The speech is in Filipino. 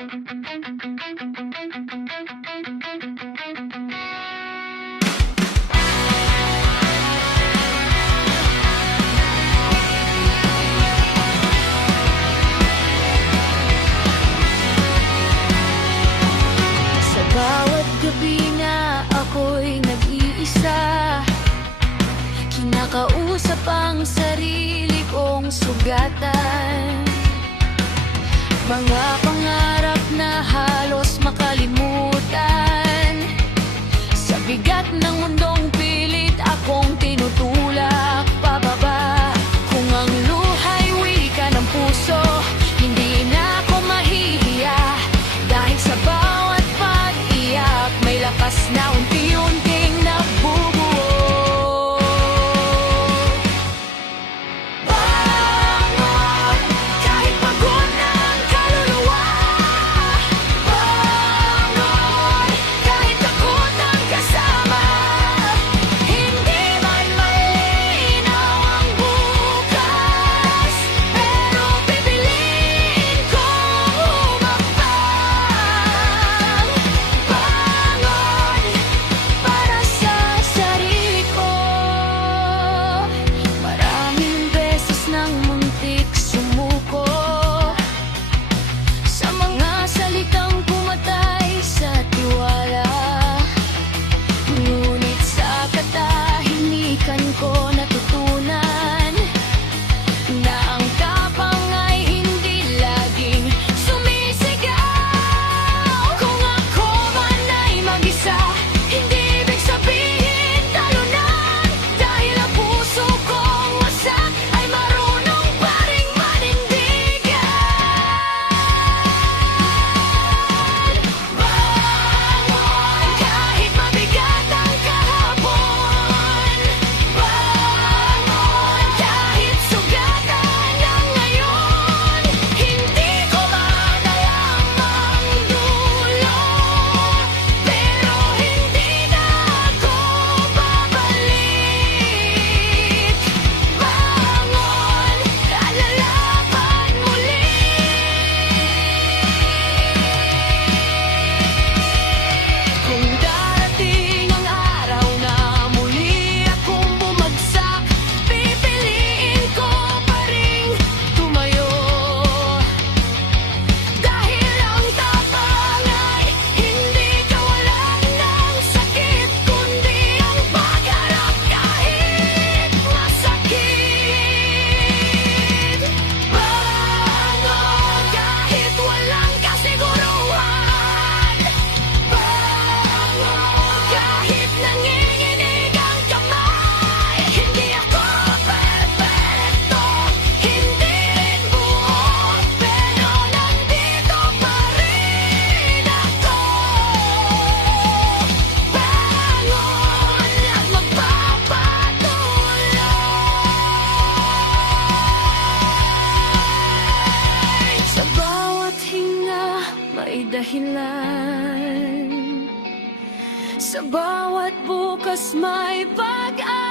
Sa bawat gabi na ako'y nag-iisa, kinakausap ang sarili kong sugatan. Mga pangarap na halos makalimutan. Sa bigat ng mundong pilit akong tinutulak pababa. Kung ang luha'y wika ng puso, hindi na ako mahihiya. Dahil sa bawat pag-iyak, may lakas na unti-unting nabubuo. Bangon, kahit pagod ng kaluluwa. Bangon, kahit takot ang kasama. Hindi man malinaw ang bukas, pero pipiliin kong humakbang. Bangon, para sa sarili ko. Maraming beses nang muntik sumuko sa mga salitang pumatay sa tiwala. Ngunit sa katahimikan ko natutunan na ang tapang ay hindi laging sumisigaw. Kung ako man ay mag-isa, hindi ibig sabihin talunan. Dahil ang puso kong wasak ay marunong pa ring manindigan. Bangon, kahit mabigat ang kahapon. Bangon, kahit sugatan ang ngayon. Hindi ko madalang ang dulo, pero hindi na ako babalik. Bangon, lalaban muli. Kung darating ang araw na muli akong bumagsak, pipiliin ko pa ring tumayo. Dahil ang tapang ay hindi kawalan ng sakit, kundi ang pagharap kahit masakit. Bangon, kahit walang kasiguruhan. Bangon, kahit nanginginig ang kamay. Hindi ako perfecto, hindi rin buo, pero nandito pa rin ako. Bangon at magpapatuloy. Sa bawat hinga may dahilan. Sa bawat bukas may pag-asa.